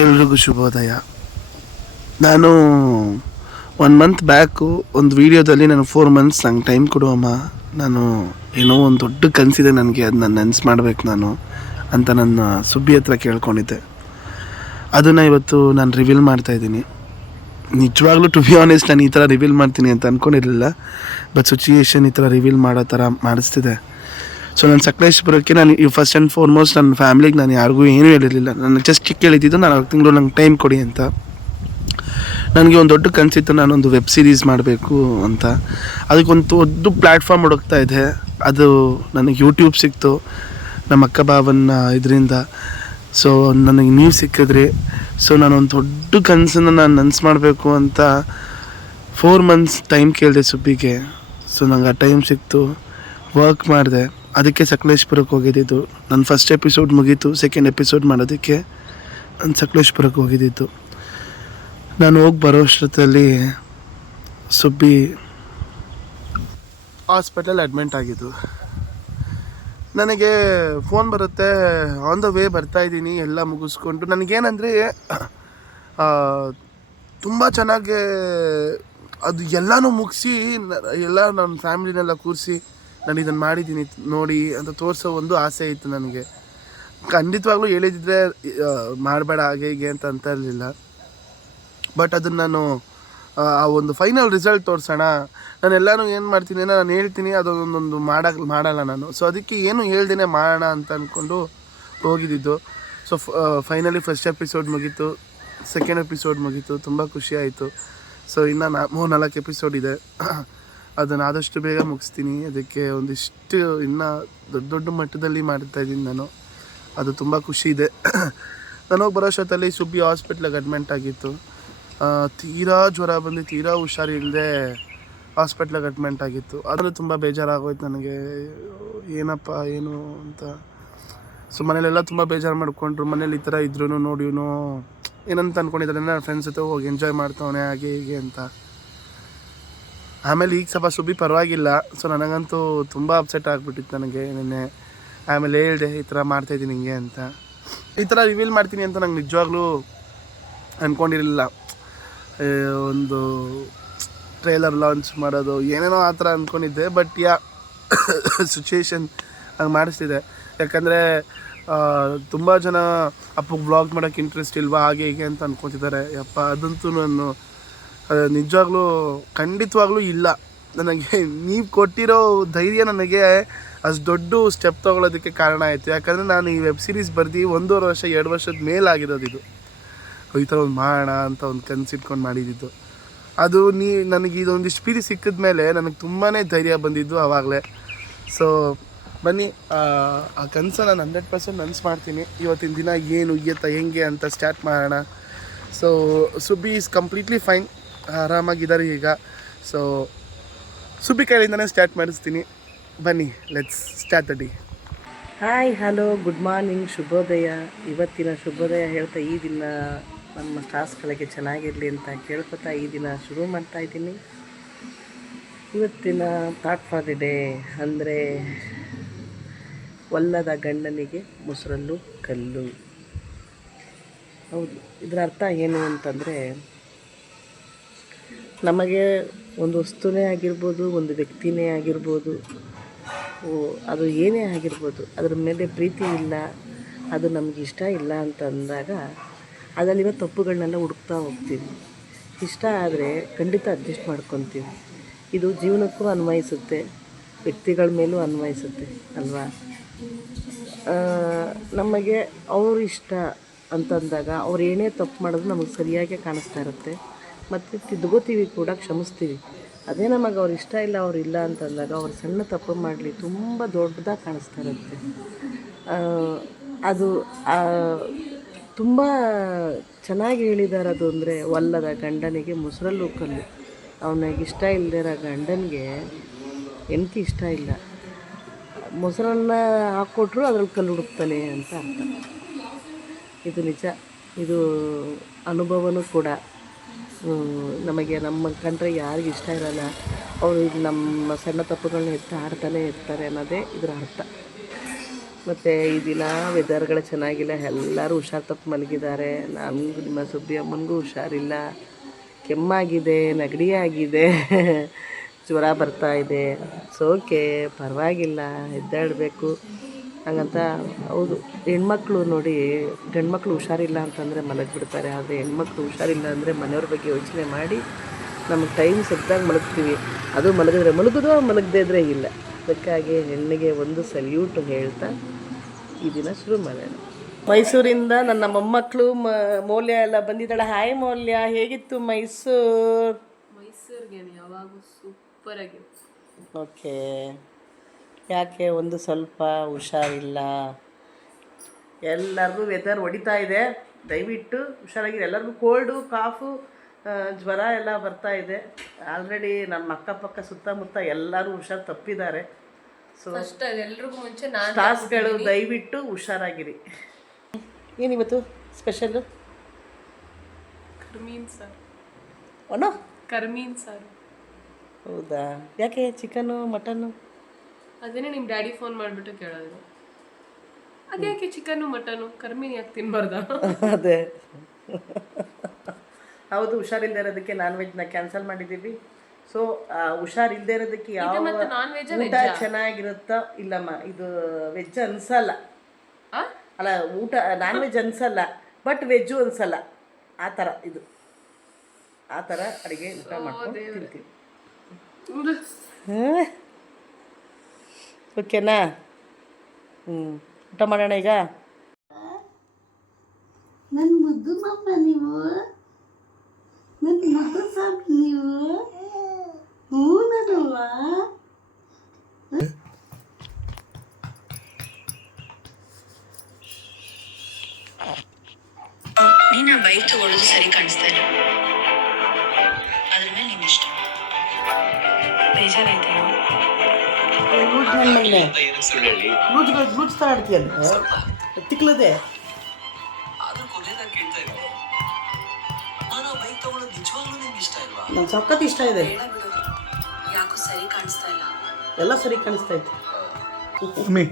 ಎಲ್ರಿಗೂ ಶುಭೋದಯ. ನಾನು 1 ಮಂತ್ ಬ್ಯಾಕು ಒಂದು ವೀಡಿಯೋದಲ್ಲಿ ನಾನು 4 ಮಂತ್ಸ್ ನಂಗೆ ಟೈಮ್ ಕೊಡುವಮ್ಮ, ನಾನು ಏನೋ ಒಂದು ದೊಡ್ಡ ಕನಸಿದೆ ನನಗೆ, ಅದು ನಾನು ನೆನ್ಸು ಮಾಡಬೇಕು ನಾನು ಅಂತ ನನ್ನ ಸುಬ್ಬಿ ಹತ್ರ ಕೇಳ್ಕೊಂಡಿದ್ದೆ. ಅದನ್ನು ಇವತ್ತು ನಾನು ರಿವೀಲ್ ಮಾಡ್ತಾಯಿದ್ದೀನಿ. ನಿಜವಾಗ್ಲೂ ಟು ಬಿ ಆನೆಸ್ಟ್ ನಾನು ಈ ಥರ ರಿವೀಲ್ ಮಾಡ್ತೀನಿ ಅಂತ ಅಂದ್ಕೊಂಡಿರಲಿಲ್ಲ, ಬಟ್ ಸಿಚುಯೇಷನ್ ಈ ಥರ ರಿವೀಲ್ ಮಾಡೋ ಥರ ಮಾಡಿಸ್ತಿದೆ. ಸೊ ನಾನು ಸಕಲೇಶ್ಪುರಕ್ಕೆ ನಾನು ಈ ಫಸ್ಟ್ ಆ್ಯಂಡ್ ಫಾರ್ಮೋಸ್ಟ್ ನನ್ನ ಫ್ಯಾಮ್ಲಿಗೆ ನಾನು ಯಾರಿಗೂ ಏನೂ ಹೇಳಿರಲಿಲ್ಲ. ನಾನು ಜಸ್ಟ್ ಕೇಳಿದ್ದು ನಾನು 4 ತಿಂಗಳು ನಂಗೆ ಟೈಮ್ ಕೊಡಿ ಅಂತ. ನನಗೆ ಒಂದು ದೊಡ್ಡ ಕನಸಿತ್ತು, ನಾನೊಂದು ವೆಬ್ ಸೀರೀಸ್ ಮಾಡಬೇಕು ಅಂತ. ಅದಕ್ಕೊಂದು ದೊಡ್ಡ ಪ್ಲ್ಯಾಟ್ಫಾರ್ಮ್ ಹುಡುಕ್ತಾ ಇದೆ. ಅದು ನನಗೆ ಯೂಟ್ಯೂಬ್ ಸಿಕ್ತು ನಮ್ಮ ಅಕ್ಕ ಬಾವನ್ನ ಇದರಿಂದ. ಸೊ ನನಗೆ ನೀವು ಸಿಕ್ಕಿದ್ರಿ. ಸೊ ನಾನೊಂದು ದೊಡ್ಡ ಕನಸನ್ನು ನಾನು ನನಸು ಮಾಡಬೇಕು ಅಂತ 4 ಮಂತ್ಸ್ ಟೈಮ್ ಕೇಳಿದೆ ಸುಬ್ಬಿಗೆ. ಸೊ ನಂಗೆ ಆ ಟೈಮ್ ಸಿಕ್ತು, ವರ್ಕ್ ಮಾಡಿದೆ. ಅದಕ್ಕೆ ಸಕಲೇಶ್ಪುರಕ್ಕೆ ಹೋಗಿದ್ದಿದ್ದು. ನನ್ನ ಫಸ್ಟ್ ಎಪಿಸೋಡ್ ಮುಗೀತು, ಸೆಕೆಂಡ್ ಎಪಿಸೋಡ್ ಮಾಡೋದಕ್ಕೆ ನಾನು ಸಕಲೇಶ್ಪುರಕ್ಕೆ ಹೋಗಿದ್ದಿದ್ದು. ನಾನು ಹೋಗಿ ಬರೋ ಅಷ್ಟೊತ್ತಲ್ಲಿ ಸುಬ್ಬಿ ಹಾಸ್ಪಿಟಲ್ ಅಡ್ಮಿಂಟ್ ಆಗಿದ್ದು. ನನಗೆ ಫೋನ್ ಬರುತ್ತೆ, ಆನ್ ದ ವೇ ಬರ್ತಾಯಿದ್ದೀನಿ ಎಲ್ಲ ಮುಗಿಸ್ಕೊಂಡು. ನನಗೇನಂದರೆ ತುಂಬ ಚೆನ್ನಾಗಿ ಅದು ಎಲ್ಲನೂ ಮುಗಿಸಿ ಎಲ್ಲ ನನ್ನ ಫ್ಯಾಮ್ಲಿನೆಲ್ಲ ಕೂರಿಸಿ ನಾನು ಇದನ್ನು ಮಾಡಿದ್ದೀನಿ ನೋಡಿ ಅಂತ ತೋರಿಸೋ ಒಂದು ಆಸೆ ಇತ್ತು ನನಗೆ. ಖಂಡಿತವಾಗ್ಲೂ ಹೇಳಿದಿದ್ರೆ ಮಾಡಬೇಡ ಹಾಗೆ ಹೀಗೆ ಅಂತ ಇರಲಿಲ್ಲ. ಬಟ್ ಅದನ್ನು ನಾನು ಆ ಒಂದು ಫೈನಲ್ ರಿಸಲ್ಟ್ ತೋರಿಸೋಣ, ನಾನು ಎಲ್ಲನೂ ಏನು ಮಾಡ್ತೀನಿ ನಾನು ಹೇಳ್ತೀನಿ, ಅದೊಂದೊಂದು ಮಾಡಲ್ಲ ನಾನು. ಸೊ ಅದಕ್ಕೆ ಏನು ಹೇಳ್ದೇನೆ ಮಾಡೋಣ ಅಂತ ಅಂದ್ಕೊಂಡು ಹೋಗಿದ್ದಿದ್ದು. ಸೊ ಫೈನಲಿ ಫಸ್ಟ್ ಎಪಿಸೋಡ್ ಮುಗೀತು, ಸೆಕೆಂಡ್ ಎಪಿಸೋಡ್ ಮುಗೀತು, ತುಂಬ ಖುಷಿ ಆಯಿತು. ಸೊ ಇನ್ನು 3-4 ಎಪಿಸೋಡ್ ಇದೆ, ಅದನ್ನು ಆದಷ್ಟು ಬೇಗ ಮುಗಿಸ್ತೀನಿ. ಅದಕ್ಕೆ ಒಂದಿಷ್ಟು ಇನ್ನೂ ದೊಡ್ಡ ಮಟ್ಟದಲ್ಲಿ ಮಾಡ್ತಾಯಿದ್ದೀನಿ ನಾನು. ಅದು ತುಂಬ ಖುಷಿ ಇದೆ. ನಾನು ಹೋಗಿ ಬರೋ ಅಷ್ಟೊತ್ತಲ್ಲಿ ಸುಬ್ಬಿ ಹಾಸ್ಪಿಟ್ಲಿಗೆ ಅಡ್ಮಿಂಟ್ ಆಗಿತ್ತು. ತೀರಾ ಜ್ವರ ಬಂದು ತೀರಾ ಹುಷಾರಿಲ್ಲದೆ ಹಾಸ್ಪಿಟ್ಲಿಗೆ ಅಡ್ಮಿಂಟ್ ಆಗಿತ್ತು. ಅದನ್ನು ತುಂಬ ಬೇಜಾರಾಗೋಯ್ತು ನನಗೆ, ಏನಪ್ಪ ಏನು ಅಂತ. ಸೊ ಮನೇಲೆಲ್ಲ ತುಂಬ ಬೇಜಾರು ಮಾಡ್ಕೊಂಡ್ರು. ಮನೇಲಿ ಈ ಥರ ಇದ್ರೂ ನೋಡಿ ಇವನು ಏನಂತ ಅಂದ್ಕೊಂಡಿದ್ದಾರೆ, ನನ್ನ ಫ್ರೆಂಡ್ಸ್ ಜೊತೆ ಹೋಗಿ ಎಂಜಾಯ್ ಮಾಡ್ತಾವನೆ ಹಾಗೆ ಹೀಗೆ ಅಂತ. ಆಮೇಲೆ ಈಗ ಸ್ವಲ್ಪ ಸುಬ್ಬಿ ಪರವಾಗಿಲ್ಲ. ಸೊ ನನಗಂತೂ ತುಂಬ ಅಪ್ಸೆಟ್ ಆಗಿಬಿಟ್ಟಿತ್ತು ನನಗೆ ನಿನ್ನೆ. ಆಮೇಲೆ ಹೇಳಿದೆ ಈ ಥರ ಮಾಡ್ತಾಯಿದ್ದೀನಿ ಹಿಂಗೆ ಅಂತ. ಈ ಥರ ರಿವೀಲ್ ಮಾಡ್ತೀನಿ ಅಂತ ನಂಗೆ ನಿಜವಾಗ್ಲೂ ಅಂದ್ಕೊಂಡಿರಲಿಲ್ಲ. ಒಂದು ಟ್ರೇಲರ್ ಲಾಂಚ್ ಮಾಡೋದು ಏನೇನೋ ಆ ಥರ ಅಂದ್ಕೊಂಡಿದ್ದೆ. ಬಟ್ ಸಿಚುಯೇಷನ್ ಹಂಗೆ ಮಾಡಿಸ್ತಿದೆ. ಯಾಕಂದರೆ ತುಂಬ ಜನ ಅಪ್ಪಗೆ ವ್ಲಾಗ್ ಮಾಡೋಕ್ಕೆ ಇಂಟ್ರೆಸ್ಟ್ ಇಲ್ವಾ ಹಾಗೆ ಹೀಗೆ ಅಂತ ಅಂದ್ಕೊತಿದ್ದಾರೆ. ಯಪ್ಪ ಅದಂತೂ ನಾನು ನಿಜವಾಗ್ಲೂ ಖಂಡಿತವಾಗ್ಲೂ ಇಲ್ಲ. ನನಗೆ ನೀವು ಕೊಟ್ಟಿರೋ ಧೈರ್ಯ ನನಗೆ ಅಷ್ಟು ದೊಡ್ಡ ಸ್ಟೆಪ್ ತೊಗೊಳೋದಕ್ಕೆ ಕಾರಣ ಆಯಿತು. ಯಾಕಂದರೆ ನಾನು ಈ ವೆಬ್ ಸೀರೀಸ್ ಬರ್ದು 1.5 ವರ್ಷ 2 ವರ್ಷದ ಮೇಲಾಗಿರೋದು. ಇದು ಈ ಥರ ಒಂದು ಮಾಡೋಣ ಅಂತ ಒಂದು ಕನಸಿಟ್ಕೊಂಡು ಮಾಡಿದ್ದು. ಅದು ನನಗೆ ಇದೊಂದಿಷ್ಟು ಪ್ರೀತಿ ಸಿಕ್ಕಿದ ಮೇಲೆ ನನಗೆ ತುಂಬಾ ಧೈರ್ಯ ಬಂದಿದ್ದು ಆವಾಗಲೇ. ಸೊ ಬನ್ನಿ, ಆ ಕನಸನ್ನು ನಾನು 100% ನನಸು ಮಾಡ್ತೀನಿ. ಇವತ್ತಿನ ದಿನ ಏನು ಹೆಂಗೆ ಅಂತ ಸ್ಟಾರ್ಟ್ ಮಾಡೋಣ. So Subbi is completely fine, ಆರಾಮಾಗಿದ್ದಾರೆ ಈಗ. ಸೊ ಸುಬ್ಬಿ ಕೈಲಿಂದನೇ ಸ್ಟಾರ್ಟ್ ಮಾಡಿಸ್ತೀನಿ. ಬನ್ನಿ, let's start the day. Hi, hello, good morning, ಶುಭೋದಯ. ಇವತ್ತಿನ ಶುಭೋದಯ ಹೇಳ್ತಾ ಈ ದಿನ ನಮ್ಮ ಟಾಸ್ಕ್ಗಳಿಗೆ ಚೆನ್ನಾಗಿರಲಿ ಅಂತ ಕೇಳ್ಕೊತಾ ಈ ದಿನ ಶುರು ಮಾಡ್ತಾಯಿದ್ದೀನಿ. ಇವತ್ತಿನ ಥಾಟ್ ಫಾರ್ ದಿ ಡೇ ಅಂದರೆ ಒಲ್ಲದ ಗಂಡನಿಗೆ ಮುಸುರಲ್ಲು ಕಲ್ಲು. ಹೌದು, ಇದರ ಅರ್ಥ ಏನು ಅಂತಂದರೆ, ನಮಗೆ ಒಂದು ವಸ್ತುನೇ ಆಗಿರ್ಬೋದು, ಒಂದು ವ್ಯಕ್ತಿನೇ ಆಗಿರ್ಬೋದು, ಅದು ಏನೇ ಆಗಿರ್ಬೋದು, ಅದ್ರ ಮೇಲೆ ಪ್ರೀತಿ ಇಲ್ಲ, ಅದು ನಮಗೆ ಇಷ್ಟ ಇಲ್ಲ ಅಂತ ಅಂದಾಗ ಅದರಲ್ಲಿರೋ ತಪ್ಪುಗಳನ್ನೆಲ್ಲ ಹುಡುಕ್ತಾ ಹೋಗ್ತೀವಿ. ಇಷ್ಟ ಆದರೆ ಖಂಡಿತ ಅಡ್ಜಸ್ಟ್ ಮಾಡ್ಕೊತೀವಿ. ಇದು ಜೀವನಕ್ಕೂ ಅನ್ವಯಿಸುತ್ತೆ, ವ್ಯಕ್ತಿಗಳ ಮೇಲೂ ಅನ್ವಯಿಸುತ್ತೆ ಅಲ್ವಾ. ನಮಗೆ ಅವರು ಇಷ್ಟ ಅಂತಂದಾಗ ಅವ್ರು ಏನೇ ತಪ್ಪು ಮಾಡೋದು ನಮಗೆ ಸರಿಯಾಗಿ ಕಾಣಿಸ್ತಾ ಇರುತ್ತೆ. ಮತ್ತು ತಿದ್ಕೋತೀವಿ ಕೂಡ, ಕ್ಷಮಿಸ್ತೀವಿ. ಅದೇ ನಮಗೆ ಅವ್ರು ಇಷ್ಟ ಇಲ್ಲ, ಅವ್ರು ಇಲ್ಲ ಅಂತಂದಾಗ ಅವ್ರು ಸಣ್ಣ ತಪ್ಪು ಮಾಡಲಿ ತುಂಬ ದೊಡ್ಡದಾಗಿ ಕಾಣಿಸ್ತಾ ಇರುತ್ತೆ. ಅದು ತುಂಬ ಚೆನ್ನಾಗಿ ಹೇಳಿದ್ದಾರೆ. ಅದು ಅಂದರೆ ಒಲ್ಲದ ಗಂಡನಿಗೆ ಮುಸುರಲ್ಲು ಕಲ್ಲು. ಅವನಿಗೆ ಇಷ್ಟ ಇಲ್ಲದೇ ಇರೋ ಗಂಡನಿಗೆ ಹೆಂಡತಿ ಇಷ್ಟ ಇಲ್ಲ, ಮೊಸರನ್ನ ಹಾಕ್ಕೊಟ್ರು ಅದ್ರಲ್ಲಿ ಕಲ್ಲು ಹುಡುಕ್ತಾನೆ ಅಂತ ಅರ್ಥ. ಇದು ನಿಜ, ಇದು ಅನುಭವನೂ ಕೂಡ. ನಮಗೆ ನಮ್ಮ ಕಂಡ್ರೆ ಯಾರಿಗೂ ಇಷ್ಟ ಇರೋಲ್ಲ, ಅವರು ನಮ್ಮ ಸಣ್ಣ ತಪ್ಪುಗಳನ್ನ ಎತ್ತಿ ಆಡ್ತಾನೆ ಇರ್ತಾರೆ ಅನ್ನೋದೇ ಇದರ ಅರ್ಥ. ಮತ್ತು ಈ ದಿನ ವೆದರ್ಗಳು ಚೆನ್ನಾಗಿಲ್ಲ, ಎಲ್ಲರೂ ಹುಷಾರು ತಪ್ಪು ಮಲಗಿದ್ದಾರೆ. ನನಗೂ ನಿಮ್ಮ ಸುಬ್ಬಿ ಅಮ್ಮನಿಗೂ ಹುಷಾರಿಲ್ಲ, ಕೆಮ್ಮಾಗಿದೆ, ನೆಗಡಿ ಆಗಿದೆ, ಜ್ವರ ಬರ್ತಾ ಇದೆ. ಸೋಕೆ ಪರವಾಗಿಲ್ಲ, ಎದ್ದಾಡಬೇಕು ಹಾಗಂತ. ಹೌದು, ಹೆಣ್ಮಕ್ಳು ನೋಡಿ, ಗಂಡ್ಮಕ್ಳು ಹುಷಾರಿಲ್ಲ ಅಂತಂದರೆ ಮಲಗಿಬಿಡ್ತಾರೆ. ಆದರೆ ಹೆಣ್ಮಕ್ಳು ಹುಷಾರಿಲ್ಲ ಅಂದರೆ ಮನೆಯವ್ರ ಬಗ್ಗೆ ಯೋಚನೆ ಮಾಡಿ ನಮಗೆ ಟೈಮ್ ಸದ್ದಾಗ ಮಲಗ್ತೀವಿ. ಅದು ಮಲಗಿದ್ರೆ ಮಲಗೋದು, ಮಲಗದೇ ಇದ್ದರೆ ಇಲ್ಲ. ಅದಕ್ಕಾಗಿ ಹೆಣ್ಣಿಗೆ ಒಂದು ಸಲ್ಯೂಟ್ ಹೇಳ್ತಾ ಈ ದಿನ ಶುರು ಮಾಡೋಣ. ಮೈಸೂರಿಂದ ನನ್ನ ಮೊಮ್ಮಕ್ಕಳು ಮೌಲ್ಯ ಎಲ್ಲ ಬಂದಿದ್ದಾಳೆ. ಹಾಯ್ ಮೌಲ್ಯ, ಹೇಗಿತ್ತು ಮೈಸೂರು? ಮೈಸೂರಿಗೆ ಯಾವಾಗೂ ಸೂಪರ್ ಆಗಿತ್ತು. ಓಕೆ, ಯಾಕೆ ಒಂದು ಸ್ವಲ್ಪ ಹುಷಾರಿಲ್ಲ? ಎಲ್ಲರಿಗೂ ವೆದರ್ ಹೊಡಿತಾ ಇದೆ, ದಯವಿಟ್ಟು ಹುಷಾರಾಗಿರಿ. ಎಲ್ಲರಿಗೂ ಕೋಲ್ಡು, ಕಾಫು, ಜ್ವರ ಎಲ್ಲ ಬರ್ತಾ ಇದೆ. ಆಲ್ರೆಡಿ ನಮ್ಮ ಅಕ್ಕಪಕ್ಕ ಸುತ್ತಮುತ್ತ ಎಲ್ಲರೂ ಹುಷಾರು ತಪ್ಪಿದ್ದಾರೆ. ಸೊ ಫಸ್ಟ್ ಎಲ್ರಿಗೂ ಮುಂಚೆ ನಾನು ಸ್ಟಾಫ್ಗಳು ದಯವಿಟ್ಟು ಹುಷಾರಾಗಿರಿ. ಏನಿವತ್ತು ಸ್ಪೆಷಲ್ಲು? ಕರ್ಮೀನ್ ಸಾರು. ಒನೋ ಕರ್ಮೀನ್ ಸಾರು. ಹೌದಾ? ಯಾಕೆ ಚಿಕನ್ನು ಮಟನ್ನು? ಅದೇನೇ ನಿಮ್ಮ ಡ್ಯಾಡಿ ಫೋನ್ ಮಾಡಿಬಿಟ್ಟು ಕೇಳಿದ್ರು, ಅದ್ಯಾಕೆ ಚಿಕನ್ನು ಮಟನ್ನು ಕರ್ಮೀನ್ ಯಾಕೆ ತಿನ್ಬಾರ್ದ? ಅದೇ ಹೌದು, ಹುಷಾರಿಲ್ಲದೆ ಇರೋದಕ್ಕೆ ನಾನ್ ವೆಜ್ನ ಕ್ಯಾನ್ಸಲ್ ಮಾಡಿದ್ದೀವಿ. ಸೊ ಹುಷಾರಿಲ್ಲದೆ ಇರೋದಕ್ಕೆ ಯಾವ ನಾನ್ ವೆಜ್ ಊಟ ಚೆನ್ನಾಗಿರುತ್ತೋ ಇಲ್ಲಮ್ಮ, ಇದು ವೆಜ್ ಅನ್ಸಲ್ಲ. ಅಲ್ಲ, ಊಟ ನಾನ್ ವೆಜ್ ಅನ್ಸಲ್ಲ, ಬಟ್ ವೆಜ್ಜು ಅನ್ಸಲ್ಲ. ಆ ಥರ ಇದು, ಆ ಥರ ಅಡುಗೆ ಊಟ ಮಾಡ್ಕೊಂಡು ತಿಂತೀವಿ. ಓಕೆನಾ? ಊಟ ಮಾಡೋಣ ಈಗ. ನನ್ನ ಮುದ್ದು ಮಮ್ಮ ನೀವು, ನನ್ನ ಮುದ್ದು ಸಾಕು ನೀವು. ಹ್ಞೂ ನನ್ನವ್ವ. ನೀನು ಬೈಕ್ ತಗೊಳ್ಳೋದು ಸರಿ ಕಾಣಿಸ್ತಾ ಇಲ್ಲ. ಅದ್ರ ಮೇಲೆ ನಿನ್ ಇಷ್ಟ. ಬೇಜಾರಾಯ್ತಾ? ಲೂಜ್ ನನ್ನ ಮಗನೇ, ಲೂಜ್ ಥರ ಆಡ್ತೀಯಲ್ಲ, ತಿಕ್ಲದೆ. ನಂಗೆ ಸಖತ್ ಇಷ್ಟ ಇದೆ. ಯಾಕೋ ಸರಿ ಕಾಣಿಸ್ತಾ ಇಲ್ಲ. ಎಲ್ಲ ಸರಿ ಕಾಣಿಸ್ತಾ ಇತ್ತು. Mummy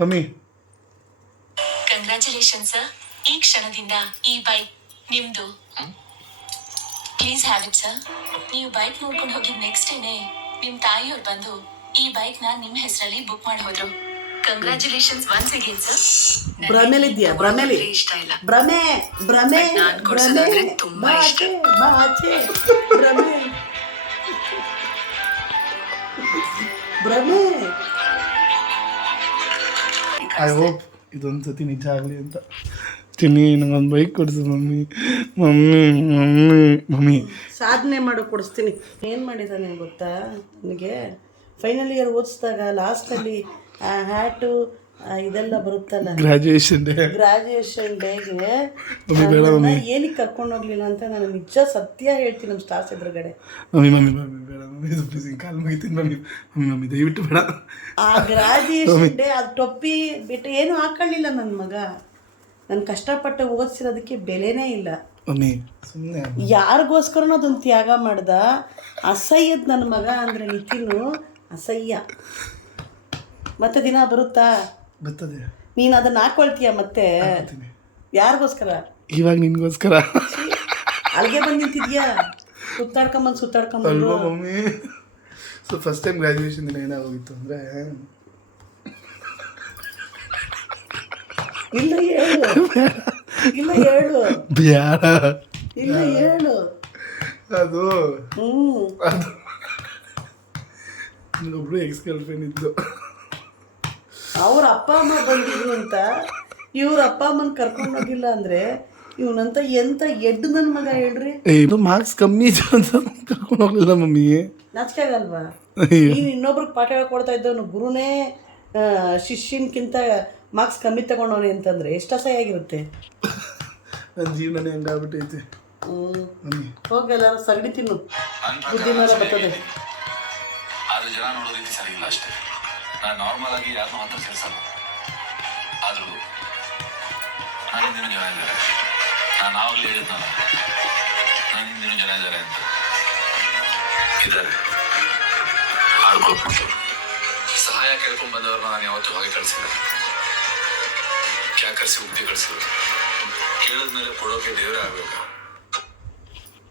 mummy congratulations sir. ಈ ಕ್ಷಣದಿಂದ ಈ ಬೈಕ್ ನಿಮ್ದು. Please have it sir. ನೀವು ಬೈಕ್ ನೋಡ್ಕೊಂಡು ಹೋಗಿದ್ ನೆಕ್ಸ್ಟ್ ಡೇನೆ ನಿಮ್ ತಾಯಿಯವ್ರು ಬಂದು ಈ ಬೈಕ್ ನ ನಿಮ್ ಹೆಸರಲ್ಲಿ ಬುಕ್ ಮಾಡಿ ಹೋದ್ರು. Congratulations once again sir. ಭ್ರಮೆಲಿದ್ಯಾ? ಭ್ರಮೆಲಿ ಇಷ್ಟ ಇಲ್ಲ. ಭ್ರಮೆ ಭ್ರಮೆ ನಾನ್ ಕೊಡ್ಸೋದಂದ್ರೆ ತುಂಬಾ ಇಷ್ಟ. ಭ್ರಮೆ ಭ್ರಮೆ. ಐ ಹೋಪ್ ಇದೊಂದು ಸತಿ ನಿಜ ಆಗಲಿ ಅಂತ. ತಿನ್ನಿ, ನಂಗೊಂದು ಬೈಕ್ ಕೊಡಿಸು ಮಮ್ಮಿ. ಮಮ್ಮಿ ಮಮ್ಮಿ ಮಮ್ಮಿ ಸಾಧನೆ ಮಾಡು, ಕೊಡಿಸ್ತೀನಿ. ಏನು ಮಾಡಿದ್ದಾನೆ ಗೊತ್ತಾ ನನಗೆ? ಫೈನಲ್ ಇಯರ್ ಓದಿಸಿದಾಗ ಲಾಸ್ಟಲ್ಲಿ ಹ್ಯಾಟು ಇದೆಲ್ಲ ಬರುತ್ತಲ್ಲ, ಗ್ರಾಜುಯೇಷನ್ ಡೇಗೆ ಏನಕ್ಕೆ ಕರ್ಕೊಂಡು ಹೋಗ್ಲಿಲ್ಲ ಅಂತ ನಾನು ನಿಜ ಸತ್ಯ ಹೇಳ್ತೀನಿ ನಮ್ಮ ಸ್ಟಾಫ್ ಎದುರುಗಡೆ. ಮಮ್ಮಿ ಮಮ್ಮಿ ಮಮ್ಮಿ ಬೇಡ ಮಮ್ಮಿ, ಪ್ಲೀಸ್ ಕಾಲು ಮುಗಿತೀನಿ ಮಮ್ಮಿ. ಮಮ್ಮಿ ಮಮ್ಮಿ ದಯವಿಟ್ಟು ಬೇಡ. ಆ ಗ್ರಾಜುಯೇಷನ್ ಡೇ ಅದು ಟೊಪ್ಪಿ ಬಿಟ್ಟು ಏನೂ ಹಾಕೊಳ್ಳಿಲ್ಲ ನನ್ನ ಮಗ. ನಾನು ಕಷ್ಟಪಟ್ಟು ಓದಿಸಿರೋದಕ್ಕೆ ಬೆಲೆನೇ ಇಲ್ಲ. ಮಮ್ಮಿ ಸುಮ್ಮನೆ ಯಾರಿಗೋಸ್ಕರನೂ ಅದನ್ನು ತ್ಯಾಗ ಮಾಡ್ದ. ಅಸಹ್ಯದ ನನ್ನ ಮಗ ಅಂದರೆ ನಿತಿನು, ಅಸಹ್ಯ. ಮತ್ತೆ ದಿನ ಬರುತ್ತಾ? ಬರ್ತದೆ. ನೀನು ಅದನ್ನು ಹಾಕೊಳ್ತೀಯ ಮತ್ತೆ? ಯಾರಿಗೋಸ್ಕರ? ಇವಾಗ ನಿನ್ಗೋಸ್ಕರ. ಅಲ್ಲಿಗೆ ಬಂದು ನಿಂತಿದ್ಯಾ? ಸುತ್ತಾಡ್ಕೊಂಬಂದು ಅಲ್ವಾ mummy? So first time graduation ದಿನ ಏನಾಗೋಗಿತ್ತು ಅಂದರೆ, ಇಲ್ಲ ಹೇಳು, ಇಲ್ಲ ಹೇಳು, ಬ್ಯಾಡ, ಇಲ್ಲ ಹೇಳು. ಅದು ಒಬ್ರು ಎಕ್ಸ್ ಗರ್ಲ್ ಫ್ರೆಂಡ್ ಇದ್ದು, ಅವ್ರ ಅಪ್ಪ ಅಮ್ಮ ಬಂದಿದ್ರು ಅಂತ ಇವ್ರ ಅಪ್ಪ ಅಮ್ಮನ ಕರ್ಕೊಂಡು ಹೋಗಿಲ್ಲ ಅಂದರೆ ಇವನಂತ ಎಂತ ಎಡ್ಡು ನನ್ನ ಮಗ ಹೇಳ್ರಿ. ಇದು ಮಾರ್ಕ್ಸ್ ಕಮ್ಮಿ ಇತ್ತು ಅಂತ ಕರ್ಕೊಂಡು ಹೋಗ್ಲಿಲ್ಲ ಮಮ್ಮಿ. ನಾಚಿಕೆ ಆಗಲ್ವಾ? ನೀನು ಇನ್ನೊಬ್ರಿಗೆ ಪಾಠ ಹೇಳ್ಕೊಡ್ತಾ ಇದ್ದವನು ಗುರುನೇ ಶಿಷ್ಯನ್ಕಿಂತ ಮಾರ್ಕ್ಸ್ ಕಮ್ಮಿ ತಗೊಂಡವನೆ ಅಂತಂದ್ರೆ ಎಷ್ಟು ಅಸಹ್ಯ ಆಗಿರುತ್ತೆ. ನನ್ನ ಜೀವನನೇ ಹಂಗಾಗ್ಬಿಟ್ಟೈತೆ. ಹೋಗಿ ಎಲ್ಲಾರು ಸಗಡಿ ತಿನ್ನು, ಬುದ್ಧಿ ಮೇಲೆ ಬರ್ತದೆ. ಆದ್ರೆ ಜನ ನೋಡೋ ರೀತಿ ಸರಿ ಇಲ್ಲ ಅಷ್ಟೇ. ನಾನು ನಾರ್ಮಲ್ ಆಗಿ ಯಾರನ್ನೂ ಹತ್ರ ಸೇರಿಸಲ್ಲ. ಆದ್ರೂ ನಾನು ಹಿಂದಿನ ಜನ ಇದ್ದಾರೆ. ನಾನು ಆವಾಗಲೇ ಹೇಳಿದ್ನಲ್ಲ, ನಾನು ಹಿಂದಿನ ಜನ ಇದ್ದಾರೆ ಅಂತ. ಇದ್ದಾರೆ ಆಡ್ಕೊಳ್ಬಿಟ್ಟು ಸಹಾಯ ನ್ಯಾಯ ಕೇಳ್ಕೊಂಡ್ ಬಂದವ್ರನ್ನ ನಾನು ಯಾವತ್ತೂ ಹಾಗೆ ಕಳ್ಸಿಲ್ಲ. ಕ್ಯಾಕರ್ಸಿ ಉಗ್ದಿ ಕಳ್ಸಿಲ್ಲ. ಕೇಳಿದ್ಮೇಲೆ ಕೊಡೋಕೆ ದೇವರೇ ಆಗ್ಬೇಕು.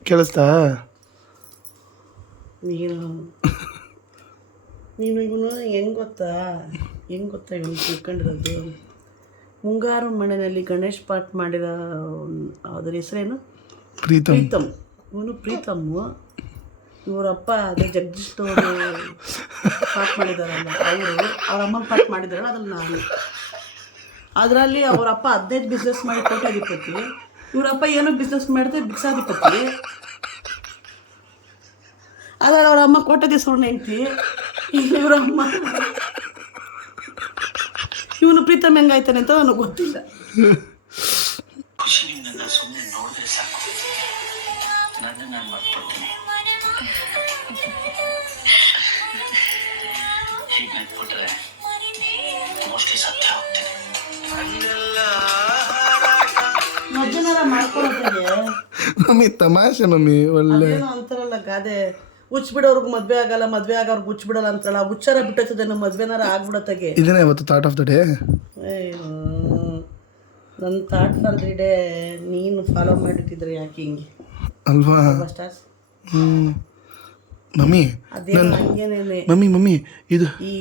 ಕೇಳಿಸ್ತಾ? ನೀನು ಇವನು ಹೆಂಗೆ ಗೊತ್ತಾ ಇವನು ತಿಳ್ಕೊಂಡಿರೋದು, ಮುಂಗಾರು ಮಳೆಯಲ್ಲಿ ಗಣೇಶ್ ಪಾಠ ಮಾಡಿರೋ ಅದ್ರ ಹೆಸರೇನು? ಪ್ರೀತಮ್. ಇವನು ಪ್ರೀತಮ್ಮು. ಇವರಪ್ಪ ಅದೇ ಜಗದೀಶ್ ಅವರು ಪಾಠ ಮಾಡಿದಾರಲ್ಲ, ಅವ್ರ ಅಮ್ಮನ ಪಾಠ ಮಾಡಿದಾರಲ್ಲ, ಅದ್ರಲ್ಲಿ ನಾನು. ಅದರಲ್ಲಿ ಅವರಪ್ಪ 15 ಬಿಸ್ನೆಸ್ ಮಾಡಿ ಕೋಟ್ಯಾಧಿಪತಿ, ಇವರಪ್ಪ ಏನೋ ಬಿಸ್ನೆಸ್ ಮಾಡಿದ್ರೆ ಭಿಕ್ಷಾಧಿಪತಿ. ಅದ್ರಲ್ಲಿ ಅವ್ರ ಅಮ್ಮ ಕೋಟ್ಯಾಧೀಶ್ವರನ ಹೆಂಡ್ತಿ, ಇವರಮ್ಮ. ಇವನು ಪ್ರೀತಮ್ ಹೆಂಗಾಯ್ತಾನೆ ಅಂತ ನನಗೆ ಗೊತ್ತಿಲ್ಲ. ಖುಷಿನಿಂದ ಸುಮ್ಮನೆ ನೋಡಿದ್ರೆ ಸಾಕು, ನನ್ನ ನಾನು ಮಾಡ್ಕೊಡ್ತೀನಿ. ಹೀಗೆ ನಡ್ಬಿಟ್ರೆ ಮೋಸ್ಟ್ಲಿ ಸತ್ಯ ಹೋಗ್ತೀನಿ. ಮಜ್ಜನಾರ ಮಾಡ್ಕೊಳತ್ತೆ ಮಮ್ಮಿ ತಮಾಷೆ ಮಮ್ಮಿ, ಒಳ್ಳೆ ಅಂತಾರಲ್ಲ ಗಾದೆ, ಹುಚ್ಬಿಡೋರ್ಗೆ ಮದ್ವೆ ಆಗಲ್ಲ, ಮದ್ವೆ ಆಗೋರ್ಗೆ ಹುಚ್ಬಿಡಲ್ಲ ಅಂತಾರಲ್ಲ, ಹುಚ್ಚಾರ ಬಿಟ್ಟೈತದೇನೋ ಮದ್ವೆನಾರ ಆಗ್ಬಿಡತ್ತಾಗೆ. ಇದನ್ನೇ ಇವತ್ತು ಥಾಟ್ ಆಫ್ ದ ಡೇ. ಅಯ್ಯೋ, ನನ್ನ ಥಾಟ್ ಫಾರ್ ದಿ ಡೇ ನೀನು ಫಾಲೋ ಮಾಡಿಟ್ಟಿದ್ರೆ ಯಾಕೆ ಹಿಂಗೆ ಅಲ್ವಾ? ಸ್ಟಾರ್ಸ್ ಮಮ್ಮಿ ಅದೇನು ಹಂಗೇನೇನೆ. ಮಮ್ಮಿ ಇದು ಈ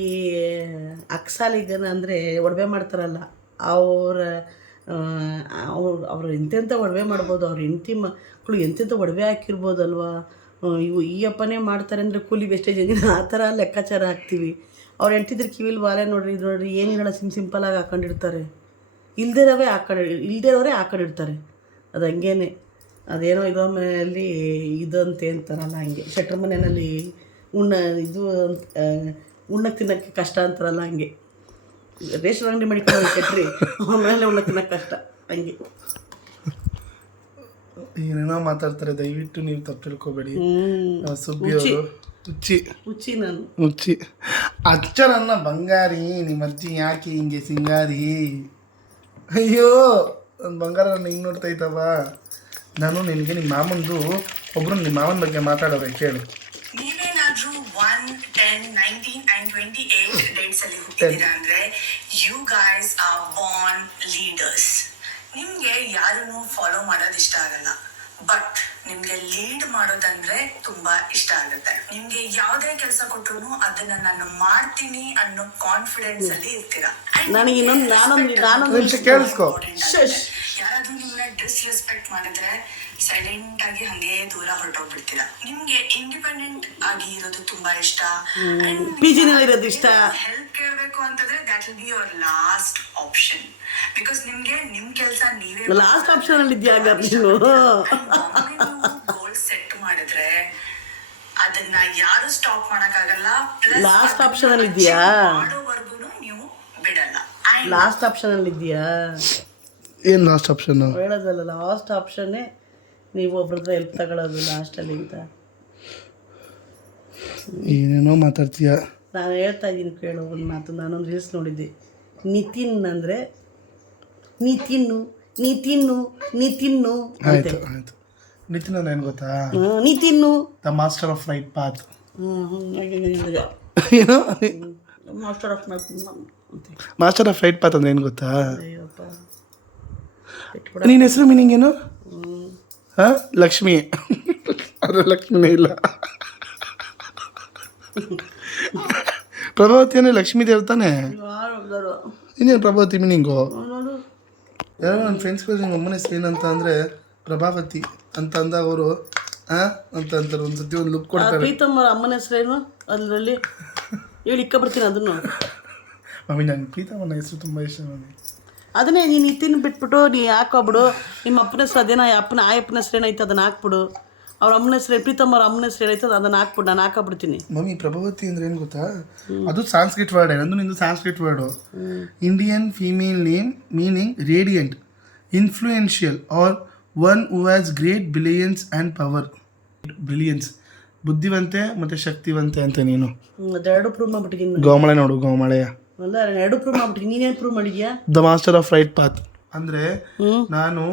ಅಕ್ಸಾಲಿಗನ ಅಂದರೆ ಒಡವೆ ಮಾಡ್ತಾರಲ್ಲ, ಅವ್ರು ಎಂತೆಂಥ ಒಡವೆ ಮಾಡ್ಬೋದು, ಅವ್ರ ಹೆಂಡತಿ ಮಕ್ಕಳು ಎಂತೆಂಥ ಒಡವೆ ಹಾಕಿರ್ಬೋದಲ್ವಾ. ಈ ಅಪ್ಪನೇ ಮಾಡ್ತಾರೆ ಅಂದರೆ ಕೂಲಿ ವೇಸ್ಟೇಜ್ ಆ ಥರ ಲೆಕ್ಕಾಚಾರ ಹಾಕ್ತೀವಿ. ಅವ್ರು ಹೆಂಡ್ತಿದ್ರೆ ಕಿವಿಲಿ ವಾಲೆ ನೋಡ್ರಿ ಏನಿರಲ್ಲ, ಸಿಂಪಲಾಗಿ ಹಾಕೊಂಡಿರ್ತಾರೆ. ಇಲ್ದಿರೋರೇ ಹಾಕೊಂಡಿರ್ತಾರೆ. ಅದು ಹಂಗೇನೆ, ಅದೇನೋ ಇರೋ ಮನೆಯಲ್ಲಿ ಇದಂತೆ ಅಂತಾರಲ್ಲ, ಹಂಗೆ ಶೆಟ್ರ ಮನೆಯಲ್ಲಿ ಉಣ್ಣಕ್ಕೆ ತಿನ್ನೋಕ್ಕೆ ಕಷ್ಟ ಅಂತಾರಲ್ಲ, ಹಂಗೆ ರೇಷನ್ ಅಂಗಡಿ ಮಾಡಿಕೊಂಡು ಶೆಟ್ರಿ ಆಮೇಲೆ ಉಣ್ಣಕ್ಕೆ ತಿನ್ನೋಕ್ಕೆ ಕಷ್ಟ, ಹಂಗೆ ಏನೇನೋ ಮಾತಾಡ್ತಾರೆ. ದಯವಿಟ್ಟು ನೀವು ತಪ್ಪು ತಿಳ್ಕೊಬೇಡಿ. ಸುಬ್ಬಿ ಅವರು ಹುಚ್ಚಿ ನಾನು ಹುಚ್ಚಿ. ಅಚ್ಚ ನನ್ನ ಬಂಗಾರಿ, ನಿಮ್ಮ ಅಜ್ಜಿ ಯಾಕೆ ಹಿಂಗೆ ಸಿಂಗಾರಿ? ಅಯ್ಯೋ ನನ್ನ ಬಂಗಾರ ನನ್ನ ಹಿಂಗೆ ನೋಡ್ತಾ ಇದ್ದವ. ನಾನು ನಿನಗೆ ನಿಮ್ಮ ಮಾಮಂದು ಒಬ್ಬರು ನಿಮ್ಮ ಮಾಮನ ಬಗ್ಗೆ ಮಾತಾಡೋರೆ, ಕೇಳು. ನೀವೇನಾದ್ರೂ 1, 10, 19 and 28 ಡೇಟ್ಸ್ ಅಲ್ಲಿ ಹುಟ್ಟಿದ್ದೀರಾ ಅಂದ್ರೆ you guys are born leaders. ನಿಮ್ಗೆ ಯಾರನ್ನು ಫಾಲೋ ಮಾಡೋದು ಇಷ್ಟ ಆಗಲ್ಲ, ಬಟ್ ನಿಮ್ಗೆ ಲೀಡ್ ಮಾಡೋದಂದ್ರೆ ತುಂಬಾ ಇಷ್ಟ ಆಗುತ್ತೆ. ನಿಮ್ಗೆ ಯಾವುದೇ ಕೆಲಸ ಕೊಟ್ರು ಅದನ್ನ ನಾನು ಮಾಡ್ತೀನಿ ಅನ್ನೋ ಕಾನ್ಫಿಡೆನ್ಸ್ ಅಲ್ಲಿ ಇರ್ತೀರಾ. ನನಗೆ ಕೇಳಿಸ್ಕೊ. ಯಾರಾದ್ರೂ ನಿಮ್ಮನ್ನ ಡಿಸ್ರೆಸ್ಪೆಕ್ಟ್ ಮಾಡಿದ್ರೆ ಸೈಲೆಂಟ್ ಆಗಿ ಹಂಗೆ ದೂರ ಹೊರಟೋಗ್ಬಿಡ್ತೀರಾ. ನಿಮ್ಗೆ ಇಂಡಿಪೆಂಡೆಂಟ್ ಆಗಿ ಇರೋದು ತುಂಬಾ ಇಷ್ಟ. ಇರೋದು ಇಷ್ಟ. ಹೆಲ್ಪ್ ಕೇಳಬೇಕು ಅಂತಂದ್ರೆ that will be your last option. Because ನಿಮ್ಗೆ ನಿಮ್ ಕೆಲಸ ನೀವೇ ಲಾಸ್ಟ್ ಆಪ್ಷನ್ ಅಲ್ಲಿ ಇದೆಯಾ? ಗೋಲ್ ಸೆಟ್ ಮಾಡಿದ್ರೆ ಅದನ್ನ ಯಾರು ಸ್ಟಾಪ್ ಮಾಡಕ್ಕಾಗಲ್ಲ. ಲಾಸ್ಟ್ ಆಪ್ಷನ್ ಅಲ್ಲಿ ಇದೆಯಾ? ಮಾಡೋವರೆಗೂ ನೀವು ಬಿಡಲ್ಲ. ಲಾಸ್ಟ್ ಆಪ್ಷನ್ ಅಲ್ಲಿ ಇದೆಯಾ? ಏನು ಲಾಸ್ಟ್ ಆಪ್ಷನ್ ಹೇಳೋದಲ್ಲ, ಲಾಸ್ಟ್ ಆಪ್ಷನ್ನೇ ನೀವು ಒಬ್ರದ್ದು ಹೆಲ್ಪ್ ತಗೊಳ್ಳೋದು ಲಾಸ್ಟಲ್ಲಿ ಅಂತ. ಏನೇನೋ ಮಾತಾಡ್ತೀಯ. ನಾನು ಹೇಳ್ತಾ ಇದ್ದೀನಿ ಕೇಳೋ ಒಂದು ಮಾತು. ನಾನೊಂದು ರೀಲ್ಸ್ ನೋಡಿದ್ದೆ. ನಿತಿನ್ ಅಂದರೆ ನೀತಿನ್ನು ಆಯ್ತು ಆಯ್ತು. ನಿತಿನ್ ಅಂದ್ರೆ ಏನು ಗೊತ್ತಾ? ನೀತಿನ್ನು the master of right path. Master of right path ಅಂದ್ರೆ ಏನು ಗೊತ್ತಾ? ನಿನ್ನ ಹೆಸರು ಮೀನಿಂಗ್ ಏನು? ಹಾಂ, ಲಕ್ಷ್ಮಿ. ಅದ್ರ ಲಕ್ಷ್ಮಿನೇ ಇಲ್ಲ. ಪ್ರಭಾವತಿ ಅಂದರೆ ಲಕ್ಷ್ಮೀ ದೇವ್ ತಾನೆ. ಇನ್ನೇನು ಪ್ರಭಾವತಿ ಮೀನಿಂಗು? ಯಾರೋ ನನ್ನ ಫ್ರೆಂಡ್ಸ್ಗಳು ನಿಮ್ಮ ಅಮ್ಮನ ಹೆಸರು ಏನಂತ ಅಂದರೆ ಪ್ರಭಾವತಿ ಅಂತ ಅಂದಾಗ ಅವರು ಅಂತ ಅಂತಾರೆ. ಒಂದು ಸತಿ ಒಂದು ಲುಕ್ ಕೊಡ್ತಾರೆ. ಪ್ರೀತಮ್ ಅಮ್ಮನ ಹೆಸರೇನು ಅದರಲ್ಲಿ ಹೇಳಿ ಇಕ್ಕಬಿಡ್ತೀನಿ ಅದನ್ನು. ಮಮ್ಮಿ ನಂಗೆ ಪ್ರೀತಮ್ಮನ ಹೆಸರು ತುಂಬ ಇಷ್ಟ ಮಮ್ಮಿ. ಅದನ್ನೇ ನೀನು ನಿತಿನ್ ಬಿಟ್ಬಿಟ್ಟು ನೀ ಹಾಕೋಬಿಡು. ನಿಮ್ಮ ಅಪ್ಪನ ಹೆಸರು ಅದೇನೋ ಅಪ್ಪನ ಹೆಸರು ಏನೈತೆ ಅದನ್ನು ಹಾಕ್ಬಿಡು. ಅವ್ರ ಅಮ್ಮನ ಹೆಸರು ಪ್ರೀತಮ್ ಅವ್ರ ಅಮ್ಮನ ಹೆಸರು ಏನೈತೆ ಅದನ್ನು ಹಾಕ್ಬಿಡು, ನಾನು ಹಾಕಬಿಡ್ತೀನಿ. ಮಮ್ಮಿ ಪ್ರಭಾವತಿ ಅಂದ್ರೆ ಏನು ಗೊತ್ತಾ? ಅದು ಸಾಂಸ್ಕ್ರಿಟ್ ವರ್ಡ್. ನಿಂದು Sanskrit word. Indian female name meaning radiant, influential or one who has great brilliance and power. Brilliance ಬುದ್ಧಿವಂತೆ ಮತ್ತು ಶಕ್ತಿವಂತೆ ಅಂತ. ನೀನು ಅದೆರಡು ಪ್ರೂವ್ ಮಾಡ್ಬಿಟ್ಟಿದ್ದೀನಿ. ಗೋಮಳೆ ನೋಡು, ಗೋಮಳೆಯ ಅಲ್ಲ, ನಾನು ಎರಡು ಪ್ರೂವ್ ಮಾಡ್ಬಿಟ್ಟಿದ್ದೀನಿ. ನೀನೇನು ಪ್ರೂವ್ ಮಾಡಿದ್ಯಾ? The master of right path ಅಂದರೆ ನಾನು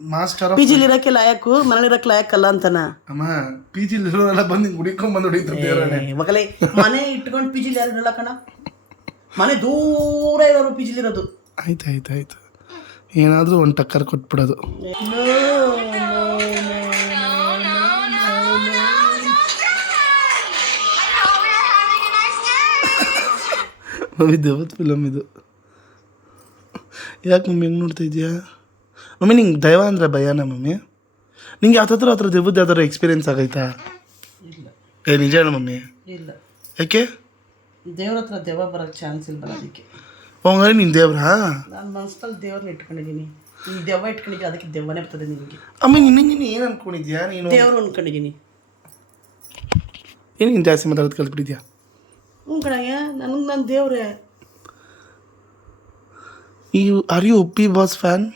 ಮಾಸ್ಟರ್ ಪಿ ಜಿಲಿ ಇರೋಕ್ಕೆ ಲಾಯಕು ಮನೇಲಿರೋಕ್ಕೆ ಲಾಯಕ್ಕಲ್ಲ ಅಂತಾನ ಅಮ್ಮ ಪಿ ಜಿಲಿ ಇರೋರೆಲ್ಲ ಬಂದು ಹುಡಿಕೊಂಡ್ ಬಂದು ಹೊಡಿತಾರೆ. ಮಗಲೇ ಮನೆ ಇಟ್ಕೊಂಡು ಪಿ ಜಿಲಿ ಯಾರು ಇರಲ್ಲ ಕಣ, ಮನೆ ದೂರ ಇರೋರು ಪಿ ಜಿಲಿ ಇರೋದು. ಆಯ್ತು ಏನಾದರೂ ಒಂದು ಟಕ್ಕರ್ ಕೊಟ್ಬಿಡೋದು. ಮಮ್ಮಿ ದೇವತ್ ಫಿಲಮ್ ಇದು. ಯಾಕೆ ಮಮ್ಮಿ ಹೆಂಗೆ ನೋಡ್ತಾ ಇದೆಯಾ ಮಮ್ಮಿ? ನಿಂಗೆ ದೈವ ಅಂದರೆ ಭಯನಾ ಮಮ್ಮಿ? ನಿಂಗೆ ಯಾವ್ದಾದ್ರು ಆ ಥರ ದೇವದ್ದು ಯಾವ್ದಾದ್ರು ಎಕ್ಸ್ಪೀರಿಯನ್ಸ್ ಆಗೈತಾ? ನಿಜ ಹೇಳು ಮಮ್ಮಿ. ಇಲ್ಲ, ಯಾಕೆ? ದೇವ್ರ ಹತ್ರ ದೆವ್ವ ಬರೋಕ್ಕೆ ಚಾನ್ಸ್ ಇಲ್ಲ ಅದಕ್ಕೆ. ಹಂಗಾರೆ ನೀನು ದೇವ್ರಾ? ನಾನು ಮನಸ್ಸಲ್ಲಿ ದೇವ್ರನ್ನ ಇಟ್ಕೊಂಡಿದ್ದೀನಿ. ಈ ದೆವ್ವ ಇಟ್ಕೊಂಡಿದ್ದೀನಿ, ಅದಕ್ಕೆ ದೆವ್ವನೇ ಬರ್ತದೆ ನಿನಗೆ. ಅಮ್ಮ ನೀನು ಏನು ಅನ್ಕೊಂಡಿದ್ಯಾ? ನೀನು ದೇವ್ರು ಅನ್ಕೊಂಡಿದ್ದೀನಿ. ಏನು ಜಾಸ್ತಿ ಮಾತಾಡೋದು ಕಲ್ತ್ಬಿಟ್ಟಿದ್ಯಾ? ಕಣಯ್ಯ, ನನಗೆ ನನ್ನ ದೇವ್ರೆ. ಆರ್ ಯು ಒಪ್ಪಿ ಬಾಸ್ ಫ್ಯಾನ್?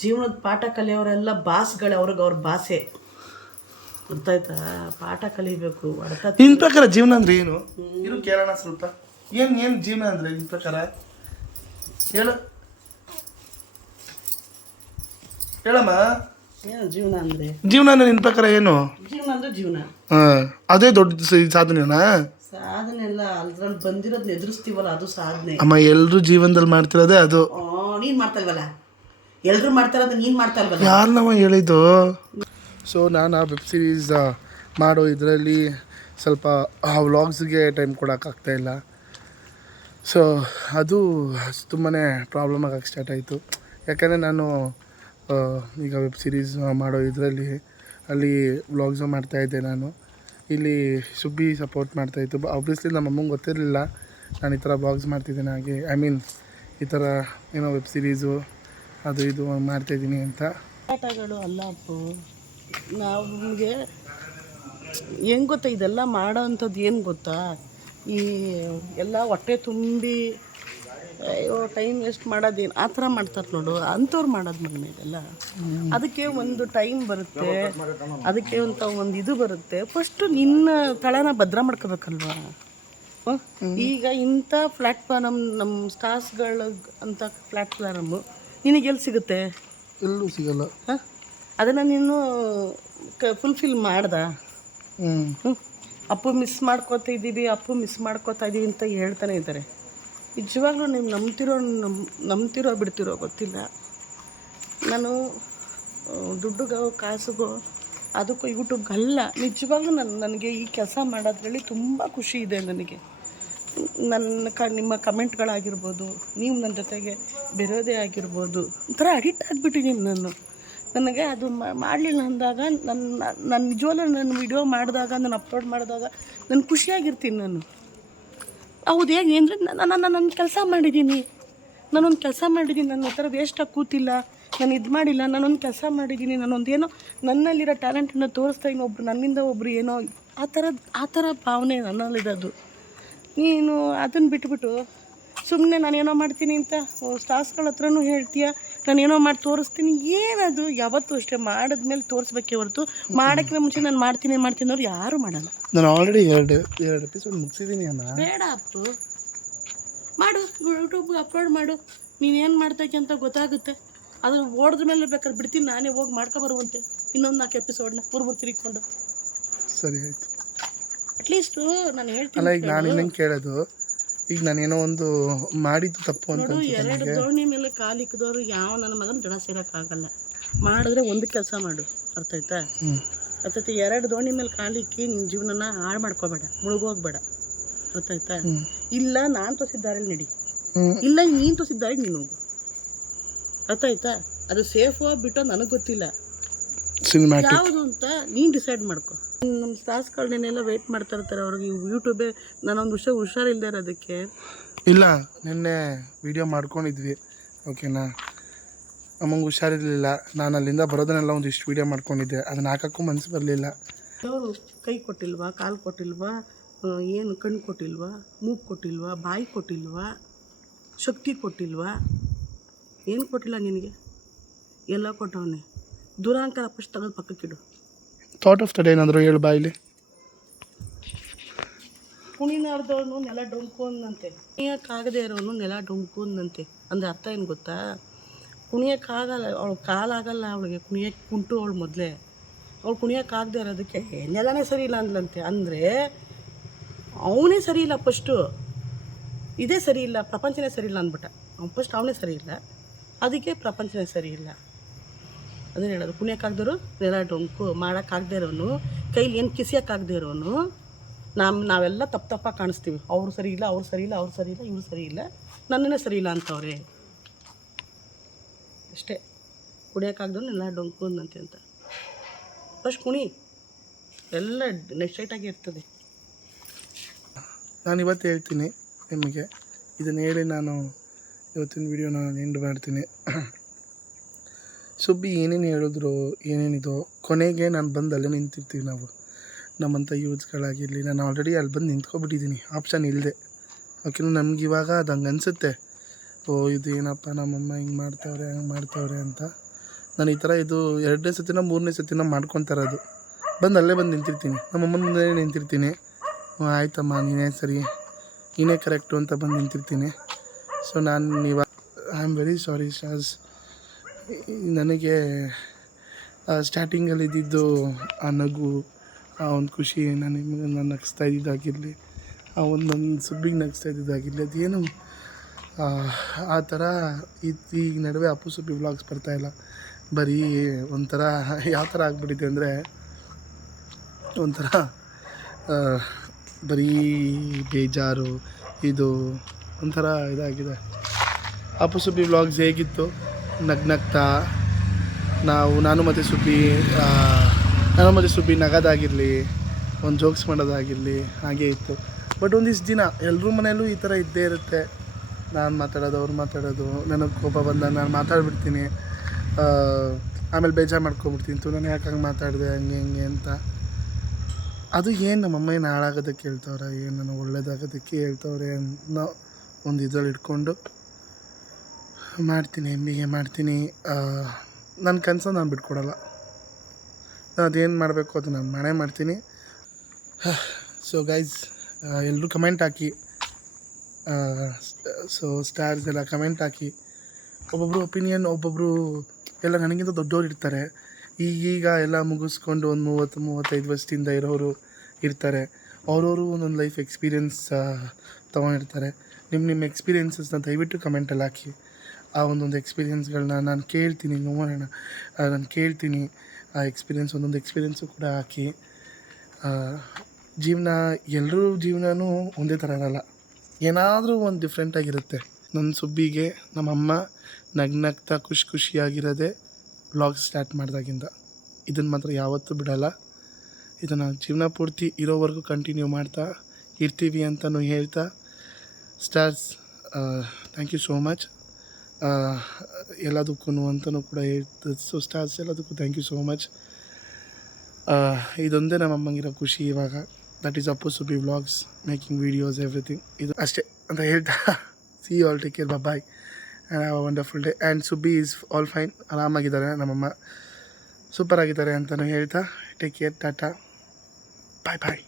ಜೀವನದ ಪಾಠ ಕಲಿಯೋರೆಲ್ಲ ಬಾಸ್ಗಳೇ, ಅವ್ರ ಭಾಷೆ ಗೊತ್ತಾಯ್ತಾ? ಪಾಠ ಕಲಿಬೇಕು. ನಿನ್ನ ಪ್ರಕಾರ ಜೀವನ ಅಂದ್ರೆ ಏನು? ಇರು ಕೇಳೋಣ ಸ್ವಲ್ಪ. ಏನು ಜೀವನ ಅಂದ್ರೆ ನಿನ್ನ ಪ್ರಕಾರ ಹೇಳು, ಹೇಳಮ್ಮ. ಏನು ಜೀವನ ಅಂದರೆ? ಜೀವನ ಅಂದ್ರೆ ನಿನ್ನ ಪ್ರಕಾರ ಏನು? ಜೀವನ ಅಂದರೆ ಜೀವನ. ಅದೇ ದೊಡ್ಡ ಸಾಧನೆನಾ? ಸಾಧನೆ ಎಲ್ಲ ಅದ್ರಲ್ಲಿ ಬಂದಿರೋದನ್ನ ಎದುರಿಸ್ತೀವಲ್ಲ, ಅದು ಸಾಧನೆ. ಅಮ್ಮ ಎಲ್ಲರೂ ಜೀವನದಲ್ಲಿ ಮಾಡ್ತಿರೋದೇ ಅದು. ನೀನು ಮಾಡ್ತಾ ಇಲ್ವಲ್ಲ, ಎಲ್ಲರೂ ಮಾಡ್ತಾ ಇರೋದು ನೀನು ಮಾಡ್ತಾ ಇಲ್ವಲ್ಲ. ಯಾರು ನಾವು ಹೇಳಿದ್ದು? ಸೊ ನಾನು ಆ ವೆಬ್ ಸೀರೀಸ್ ಮಾಡೋ ಇದರಲ್ಲಿ ಸ್ವಲ್ಪ ಆ ವ್ಲಾಗ್ಸ್ಗೆ ಟೈಮ್ ಕೊಡೋಕ್ಕಾಗ್ತಾಯಿಲ್ಲ. ಸೊ ಅದು ತುಂಬಾ ಪ್ರಾಬ್ಲಮ್ ಆಗಕ್ಕೆ ಸ್ಟಾರ್ಟ್ ಆಯಿತು. ಯಾಕಂದರೆ ನಾನು ಈಗ ವೆಬ್ ಸೀರೀಸ್ ಮಾಡೋ ಇದರಲ್ಲಿ ಅಲ್ಲಿ ವ್ಲಾಗ್ಸು ಮಾಡ್ತಾಯಿದ್ದೆ. ನಾನು ಇಲ್ಲಿ ಸುಬ್ಬಿ ಸಪೋರ್ಟ್ ಮಾಡ್ತಾಯಿತ್ತು. ಆಬ್ವಿಯಸ್ಲಿ ನಮ್ಮ ಅಮ್ಮಂಗೆ ಗೊತ್ತಿರಲಿಲ್ಲ ನಾನು ಈ ಥರ ವ್ಲಾಗ್ಸ್ ಮಾಡ್ತಿದ್ದೀನಿ, ಹಾಗೆ ಈ ಥರ ಏನೋ ವೆಬ್ ಸೀರೀಸು ಅದು ಇದು ಮಾಡ್ತಾಯಿದ್ದೀನಿ ಅಂತ. ಆಟಗಳು ಅಲ್ಲ ಅಪ್ಪು, ನಾವು ನಮಗೆ ಹೆಂಗೆ ಗೊತ್ತಾ ಇದೆಲ್ಲ ಮಾಡೋ ಅಂಥದ್ದು? ಏನು ಗೊತ್ತಾ, ಈ ಎಲ್ಲ ಹೊಟ್ಟೆ ತುಂಬಿ ಅಯ್ಯೋ ಟೈಮ್ ವೇಸ್ಟ್ ಮಾಡೋದೇನು ಆ ಥರ ಮಾಡ್ತಾರೆ ನೋಡು, ಅಂಥವ್ರು ಮಾಡೋದು ಮಗನ ಇದೆಲ್ಲ. ಅದಕ್ಕೆ ಒಂದು ಟೈಮ್ ಬರುತ್ತೆ, ಅದಕ್ಕೆ ಒಂದು ಇದು ಬರುತ್ತೆ. ಫಸ್ಟು ನಿನ್ನ ತಳನ ಭದ್ರ ಮಾಡ್ಕೋಬೇಕಲ್ವಾ? ಈಗ ಇಂಥ ಪ್ಲ್ಯಾಟ್ಫಾರ್ಮ್ ನಮ್ಮ ಸ್ಟಾರ್ಸ್ಗಳ ಅಂತ ಪ್ಲ್ಯಾಟ್ಫಾರ್ಮು ನಿನಗೆಲ್ಲಿ ಸಿಗುತ್ತೆ? ಎಲ್ಲೂ ಸಿಗಲ್ಲ. ಅದನ್ನು ನೀನು ಫುಲ್ಫಿಲ್ ಮಾಡ್ದ? ಅಪ್ಪು ಮಿಸ್ ಮಾಡ್ಕೋತಾ ಇದ್ದೀವಿ ಅಂತ ಹೇಳ್ತಾನೆ ಇದ್ದಾರೆ. ನಿಜವಾಗ್ಲೂ ನೀವು ನಂಬ್ತಿರೋ ಬಿಡ್ತಿರೋ ಗೊತ್ತಿಲ್ಲ. ನಾನು ದುಡ್ಡುಗೋ ಕಾಸುಗೋ ಅದಕ್ಕೂ ಯೂಟ್ಯೂಬ್ಗಲ್ಲ, ನಿಜವಾಗ್ಲೂ ನನಗೆ ಈ ಕೆಲಸ ಮಾಡೋದ್ರಲ್ಲಿ ತುಂಬ ಖುಷಿ ಇದೆ. ನನಗೆ ನಿಮ್ಮ ಕಮೆಂಟ್ಗಳಾಗಿರ್ಬೋದು, ನೀವು ನನ್ನ ಜೊತೆಗೆ ಬೆರೋದೇ ಆಗಿರ್ಬೋದು, ಒಂಥರ ಅಡಿಕ್ಟ್ ಆಗಿಬಿಟ್ಟಿದ್ದೀನಿ ನನಗೆ ಅದು ಮಾಡಲಿಲ್ಲ ಅಂದಾಗ ನನ್ನ ನಿಜವಾಗ್ಲೂ ನಾನು ವಿಡಿಯೋ ಮಾಡಿದಾಗ, ನಾನು ಅಪ್ಲೋಡ್ ಮಾಡಿದಾಗ ನಾನು ಖುಷಿಯಾಗಿರ್ತೀನಿ. ಹೌದು, ಹೇಗೆ ಅಂದರೆ ನಾನು ಕೆಲಸ ಮಾಡಿದ್ದೀನಿ, ನಾನೊಂದು ಕೆಲಸ ಮಾಡಿದ್ದೀನಿ, ನನ್ನ ಹತ್ರ ವೇಸ್ಟಾಗಿ ಕೂತಿಲ್ಲ, ನಾನು ಇದು ಮಾಡಿಲ್ಲ, ನಾನೊಂದು ಕೆಲಸ ಮಾಡಿದ್ದೀನಿ, ನಾನೊಂದೇನೋ ನನ್ನಲ್ಲಿರೋ ಟ್ಯಾಲೆಂಟನ್ನು ತೋರಿಸ್ತಾ ಇನ್ನೊಬ್ರು ನನ್ನಿಂದ ಒಬ್ಬರು ಏನೋ ಆ ಥರ ಭಾವನೆ ನನ್ನಲ್ಲಿರೋದು. ನೀನು ಅದನ್ನು ಬಿಟ್ಬಿಟ್ಟು ಸುಮ್ಮನೆ ನಾನೇನೋ ಮಾಡ್ತೀನಿ ಅಂತ ಸ್ಟಾರ್ಸ್ಗಳ ಹತ್ರನೂ ಹೇಳ್ತೀಯ, ನಾನೇನೋ ಮಾಡಿ ತೋರಿಸ್ತೀನಿ. ಏನದು? ಯಾವತ್ತೂ ಅಷ್ಟೇ ಮಾಡಿದ್ಮೇಲೆ ತೋರಿಸ್ಬೇಕೇ ಹೊರತು ಮಾಡೋಕ್ಕಿಂತ ಮುಂಚೆ ನಾನು ಮಾಡ್ತೀನಿ ಅವ್ರು ಯಾರೂ ಮಾಡಲ್ಲ. ನಾನು ಆಲ್ರೆಡಿ ಎರಡು ಎಪಿಸೋಡ್ ಮುಗಿಸಿದ್ದೀನಿ ಅಮ್ಮ. ಬೇಡ ಅಪ್ಪು, ಮಾಡು, ಯೂಟ್ಯೂಬ್ಗೆ ಅಪ್ಲೋಡ್ ಮಾಡು, ನೀನೇನು ಮಾಡ್ತೈತಿ ಅಂತ ಗೊತ್ತಾಗುತ್ತೆ. ಅದು ಓಡಿದ ಮೇಲೆ ಬೇಕಾದ್ರೆ ಬಿಡ್ತೀನಿ, ನಾನೇ ಹೋಗಿ ಮಾಡ್ಕೊಬರುವಂತೆ ಇನ್ನೊಂದು 4 ಎಪಿಸೋಡ್ನ ಮೂರು ತಿರುಗಿಕೊಂಡು. ಸರಿ ಆಯಿತು. ಅಟ್ಲೀಸ್ಟು ನಾನು ಹೇಳ್ತೀನಿ. ಅಲ್ಲ, ಈಗ ನಾನು ಇನ್ನೇನು ಕೇಳೋದು, ಈಗ ನಾನೇನೋ ಒಂದು ಮಾಡಿದ್ದು ತಪ್ಪು ಅಂತ ನೋಡು, 2 ದೋಣಿ ಮೇಲೆ ಕಾಲಿಕ್ಕಿದವರು ಯಾವ ನನ್ನ ಮಗನ ಜನ ಸೇರೋಕ್ಕಾಗಲ್ಲ. ಮಾಡಿದ್ರೆ ಒಂದು ಕೆಲಸ ಮಾಡು, ಅರ್ಥ ಆಯ್ತಾ? 2 ದೋಣಿ ಮೇಲೆ ಕಾಲಿಕ್ಕಿ ನಿನ್ನ ಜೀವನನ ಹಾಳು ಮಾಡ್ಕೋಬೇಡ, ಮುಳುಗೋಗ್ಬೇಡ, ಅರ್ಥ ಆಯ್ತಾ? ಇಲ್ಲ ನಾನು ತೋರಿಸಿದ್ದಾರಲ್ಲಿ ನಡಿ, ಇಲ್ಲ ನೀನು ತೋರಿಸಿದ್ದಾರಿಗೆ ನೀನು ಹೋಗು, ಅರ್ಥ ಆಯ್ತಾ? ಅದು ಸೇಫೋ ಬಿಟ್ಟೋ ನನಗೆ ಗೊತ್ತಿಲ್ಲ, ಯಾವುದು ಅಂತ ನೀನು ಡಿಸೈಡ್ ಮಾಡ್ಕೊ. ನಮ್ಮ ಸ್ಟಾರ್ಸ್ಗಳನ್ನೆಲ್ಲ ವೆಯ್ಟ್ ಮಾಡ್ತಾ ಇರ್ತಾರೆ, ಅವ್ರಿಗೆ ಯೂಟ್ಯೂಬೇ ನಾನೊಂದು ಹುಷಾರಿಲ್ಲದೆ ಇರೋದಕ್ಕೆ. ಇಲ್ಲ, ನಿನ್ನೆ ವಿಡಿಯೋ ಮಾಡ್ಕೊಂಡಿದ್ವಿ, ಓಕೆನಾ? ಅಮ್ಮಂಗೆ ಹುಷಾರಿರಲಿಲ್ಲ, ನಾನು ಅಲ್ಲಿಂದ ಬರೋದನ್ನೆಲ್ಲ ಒಂದಿಷ್ಟು ವೀಡಿಯೋ ಮಾಡ್ಕೊಂಡಿದ್ದೆ, ಅದನ್ನ ಹಾಕೋಕ್ಕೂ ಮನಸ್ಸು ಬರಲಿಲ್ಲ. ಅವರು ಕೈ ಕೊಟ್ಟಿಲ್ವಾ, ಕಾಲು ಕೊಟ್ಟಿಲ್ವಾ, ಏನು ಕಣ್ಣು ಕೊಟ್ಟಿಲ್ವಾ, ಮೂಗು ಕೊಟ್ಟಿಲ್ವಾ, ಬಾಯಿ ಕೊಟ್ಟಿಲ್ವಾ, ಶಕ್ತಿ ಕೊಟ್ಟಿಲ್ವಾ, ಏನು ಕೊಟ್ಟಿಲ್ಲ ನಿನಗೆ? ಎಲ್ಲ ಕೊಟ್ಟವನೇ. ದುರಾಂಕಾರ ಫಸ್ಟ್ ತೆಗೆದು ಪಕ್ಕಕ್ಕಿಡು. ಥಾಟ್ ಆಫ್ ದ ಡೇ ಏನಾದರೂ ಹೇಳು ಬಾಯಿಲಿ. ಕುಣಿನಾರ್ದವನು ನೆಲ ಡೊಂಕು ಅಂದಂತೆ, ಕುಣಿಯೋಕ್ಕಾಗದೇ ಇರೋನು ನೆಲ ಡೊಂಕು ಅಂದಂತೆ. ಅಂದರೆ ಅರ್ಥ ಏನು ಗೊತ್ತಾ? ಕುಣಿಯೋಕ್ಕಾಗಲ್ಲ, ಅವಳು ಕಾಲಾಗಲ್ಲ ಅವಳಿಗೆ ಕುಣಿಯೋಕ್ಕೆ ಕುಂಟು ಅವಳು ಮೊದಲೇ. ಅವಳು ಕುಣಿಯೋಕ್ಕಾಗದೆ ಇರೋದಕ್ಕೆ ನೆಲನೇ ಸರಿ ಇಲ್ಲ ಅಂದ್ಲಂತೆ. ಅಂದರೆ ಅವನೇ ಸರಿ ಇಲ್ಲ ಫಸ್ಟು, ಇದೇ ಸರಿ ಇಲ್ಲ, ಪ್ರಪಂಚನೇ ಸರಿ ಇಲ್ಲ ಅಂದ್ಬಿಟ್ಟ. ಅವ್ನು ಫಸ್ಟ್ ಅವನೇ ಸರಿ ಇಲ್ಲ, ಅದಕ್ಕೆ ಪ್ರಪಂಚನೇ ಸರಿ ಇಲ್ಲ. ಅದನ್ನು ಹೇಳೋದು, ಕುಣಿಯೋಕ್ಕಾಗ್ದಿರೋ ನೆಲ ಡೊಂಕು ಮಾಡೋಕ್ಕಾಗದೇ ಇರೋನು, ಕೈಲಿ ಏನು ಕಿಸಿಯೋಕ್ಕಾಗದೇ ಇರೋನು, ನಾವೆಲ್ಲ ತಪ್ಪಾಗಿ ಕಾಣಿಸ್ತೀವಿ. ಅವ್ರು ಸರಿ ಇಲ್ಲ, ಅವ್ರು ಸರಿ ಇಲ್ಲ, ಅವ್ರು ಸರಿ ಇಲ್ಲ, ಇವ್ರು ಸರಿ ಇಲ್ಲ, ನನ್ನನ್ನೇ ಸರಿ ಇಲ್ಲ ಅಂತವ್ರೆ ಅಷ್ಟೇ. ಕುಣಿಯೋಕ್ಕಾಗ್ದವ್ರು ನೆಲ ಡೊಂಕು ಅಂದಂತೆ ಅಂತ. ಫಸ್ಟ್ ಕುಣಿ, ಎಲ್ಲ ನೆಕ್ಸ್ಟಾಗಿ ಇರ್ತದೆ. ನಾನು ಇವತ್ತು ಹೇಳ್ತೀನಿ ನಿಮಗೆ, ಇದನ್ನು ಹೇಳಿ ನಾನು ಇವತ್ತಿನ ವಿಡಿಯೋನ ಎಂಡ್ ಮಾಡ್ತೀನಿ. ಸುಬ್ಬಿ ಏನೇನು ಹೇಳಿದ್ರು, ಏನೇನಿದೋ ಕೊನೆಗೆ ನಾನು ಬಂದು ಅಲ್ಲೇ ನಿಂತಿರ್ತೀವಿ ನಾವು, ನಮ್ಮಂಥ ಯೂತ್ಸ್ಗಳಾಗಿರಲಿ. ನಾನು ಆಲ್ರೆಡಿ ಅಲ್ಲಿ ಬಂದು ನಿಂತ್ಕೊಬಿಟ್ಟಿದ್ದೀನಿ, ಆಪ್ಷನ್ ಇಲ್ಲದೆ. ಓಕೆನಾ, ನಮ್ಗೆ ಇವಾಗ ಅದು ಹಂಗೆ ಅನಿಸುತ್ತೆ, ಓ ಇದು ಏನಪ್ಪ ನಮ್ಮಮ್ಮ ಹಿಂಗೆ ಮಾಡ್ತಾವ್ರೆ ಹಂಗೆ ಮಾಡ್ತಾವ್ರೆ ಅಂತ. ನಾನು ಈ ಥರ ಇದು 2ನೇ ಸತಿನೋ 3ನೇ ಸತಿನೋ ಮಾಡ್ಕೊತಾರದು. ಅಲ್ಲೇ ಬಂದು ನಿಂತಿರ್ತೀನಿ, ನಮ್ಮಮ್ಮನ ಮುಂದೆ ನಿಂತಿರ್ತೀನಿ. ಆಯ್ತಮ್ಮ ನೀನೇ ಸರಿ, ನೀನೇ ಕರೆಕ್ಟು ಅಂತ ಬಂದು ನಿಂತಿರ್ತೀನಿ. ಸೊ ನಾನು ಇವಾಗ I am very sorry stars. ನನಗೆ ಸ್ಟಾರ್ಟಿಂಗಲ್ಲಿ ಇದ್ದಿದ್ದು ಆ ನಗು, ಆ ಒಂದು ಖುಷಿ, ನಾನು ನಗಿಸ್ತಾ ಇದ್ದಿದ್ದಾಗಿರಲಿ, ಆ ಒಂದೊಂದು ಸುಬ್ಬಿಗೆ ನಗಿಸ್ತಾ ಇದ್ದಿದ್ದಾಗಿರಲಿ, ಅದೇನು ಆ ಥರ ಈಗ ನಡುವೆ ಅಪ್ಪು ಸುಬ್ಬಿ ವ್ಲಾಗ್ಸ್ ಬರ್ತಾಯಿಲ್ಲ. ಬರೀ ಒಂಥರ ಯಾವ ಥರ ಆಗ್ಬಿಟ್ಟಿದೆ ಅಂದರೆ, ಒಂಥರ ಬರೀ ಬೇಜಾರು, ಇದು ಒಂಥರ ಇದಾಗಿದೆ. ಅಪ್ಪು ಸುಬ್ಬಿ ವ್ಲಾಗ್ಸ್ ಹೇಗಿತ್ತು, ನಗ್ನಗ್ತಾ ನಾನು ಮತ್ತು ಸುಬ್ಬಿ ನಗೋದಾಗಿರಲಿ, ಒಂದು ಜೋಕ್ಸ್ ಮಾಡೋದಾಗಿರಲಿ, ಹಾಗೇ ಇತ್ತು. ಬಟ್ ಒಂದಿಷ್ಟು ದಿನ ಎಲ್ಲರ ಮನೆಯಲ್ಲೂ ಈ ಥರ ಇದ್ದೇ ಇರುತ್ತೆ. ನಾನು ಮಾತಾಡೋದು, ಅವ್ರು ಮಾತಾಡೋದು, ನನಗೆ ಕೋಪ ಬಂದಾಗ ನಾನು ಮಾತಾಡ್ಬಿಡ್ತೀನಿ, ಆಮೇಲೆ ಬೇಜಾರು ಮಾಡ್ಕೊಬಿಡ್ತೀನಿ, ನಾನು ಯಾಕೆ ಹಂಗೆ ಮಾತಾಡಿದೆ ಹಂಗೆ ಹಿಂಗೆ ಅಂತ. ಅದು ಏನು ನಮ್ಮಮ್ಮ ಏನು ಹಾಳಾಗೋದಕ್ಕೆ ಹೇಳ್ತವ್ರೆ, ಏನು ನಾನು ಒಳ್ಳೇದಾಗೋದಕ್ಕೆ ಹೇಳ್ತವ್ರೆ ಅನ್ನೋ ಒಂದು ಇದ್ರಲ್ಲಿ ಇಟ್ಕೊಂಡು ಮಾಡ್ತೀನಿ, MBA ಮಾಡ್ತೀನಿ. ನನ್ನ ಕನಸು ನಾನು ಬಿಟ್ಕೊಡಲ್ಲ. ನಾನು ಅದೇನು ಮಾಡಬೇಕು ಅದು ನಾನು ಮಾಡೇ ಮಾಡ್ತೀನಿ. ಸೊ ಗೈಸ್, ಎಲ್ಲರೂ ಕಮೆಂಟ್ ಹಾಕಿ, ಸೊ ಸ್ಟಾರ್ಸ್ ಎಲ್ಲ ಕಮೆಂಟ್ ಹಾಕಿ. ಒಬ್ಬೊಬ್ಬರು ಒಪಿನಿಯನ್, ಒಬ್ಬೊಬ್ಬರು ಎಲ್ಲ ನನಗಿಂತ ದೊಡ್ಡವ್ರು ಇರ್ತಾರೆ. ಈಗೀಗ ಎಲ್ಲ ಮುಗಿಸ್ಕೊಂಡು ಒಂದು 30-35 ವರ್ಷದಿಂದ ಇರೋರು ಇರ್ತಾರೆ. ಅವ್ರವರು ಒಂದೊಂದು ಲೈಫ್ ಎಕ್ಸ್ಪೀರಿಯೆನ್ಸ್ ತೊಗೊಂಡಿರ್ತಾರೆ. ನಿಮ್ಮ ಎಕ್ಸ್ಪೀರಿಯೆನ್ಸಸ್ನ ದಯವಿಟ್ಟು ಕಮೆಂಟಲ್ಲಿ ಹಾಕಿ. ಆ ಒಂದೊಂದು ಎಕ್ಸ್ಪೀರಿಯೆನ್ಸ್ಗಳನ್ನ ನಾನು ಕೇಳ್ತೀನಿ, ನೋಡೋಣ, ನಾನು ಕೇಳ್ತೀನಿ. ಆ ಎಕ್ಸ್ಪೀರಿಯೆನ್ಸ್, ಒಂದೊಂದು ಎಕ್ಸ್ಪೀರಿಯೆನ್ಸು ಕೂಡ ಹಾಕಿ. ಎಲ್ಲರೂ ಜೀವನವೂ ಒಂದೇ ಥರ ಇರಲ್ಲ, ಏನಾದರೂ ಒಂದು ಡಿಫ್ರೆಂಟಾಗಿರುತ್ತೆ. ನನ್ನ ಸುಬ್ಬಿಗೆ ನಮ್ಮಮ್ಮ ನಗ್ನಗ್ತಾ ಖುಷಿಯಾಗಿರೋದೇ ವ್ಲಾಗ್ಸ್ ಸ್ಟಾರ್ಟ್ ಮಾಡಿದಾಗಿಂದ. ಇದನ್ನು ಮಾತ್ರ ಯಾವತ್ತೂ ಬಿಡೋಲ್ಲ. ಇದನ್ನು ಜೀವನ ಪೂರ್ತಿ ಇರೋವರೆಗೂ ಕಂಟಿನ್ಯೂ ಮಾಡ್ತಾ ಇರ್ತೀವಿ ಅಂತಲೂ ಹೇಳ್ತಾ, stars thank you so much ಎಲ್ಲದಕ್ಕೂ ಅಂತಲೂ ಕೂಡ ಹೇಳ್ತಾ. ಸೊ ಸ್ಟಾರ್ಸ್ ಎಲ್ಲದಕ್ಕೂ ಥ್ಯಾಂಕ್ ಯು ಸೋ ಮಚ್. ಇದೊಂದೇ ನಮ್ಮಮ್ಮಂಗಿರೋ ಖುಷಿ ಇವಾಗ. That is Appu Subbi vlogs, making videos, everything. ಇದು ಅಷ್ಟೇ ಅಂತ ಹೇಳ್ತಾ, see you all, take care, bye and have a wonderful day. And Subbi is all fine, ಆರಾಮಾಗಿದ್ದಾರೆ, ನಮ್ಮಮ್ಮ ಸೂಪರ್ ಆಗಿದ್ದಾರೆ ಅಂತಲೂ ಹೇಳ್ತಾ, ಟೇಕ್ ಕೇರ್, ಟಾಟಾ, ಬಾಯ್ ಬಾಯ್.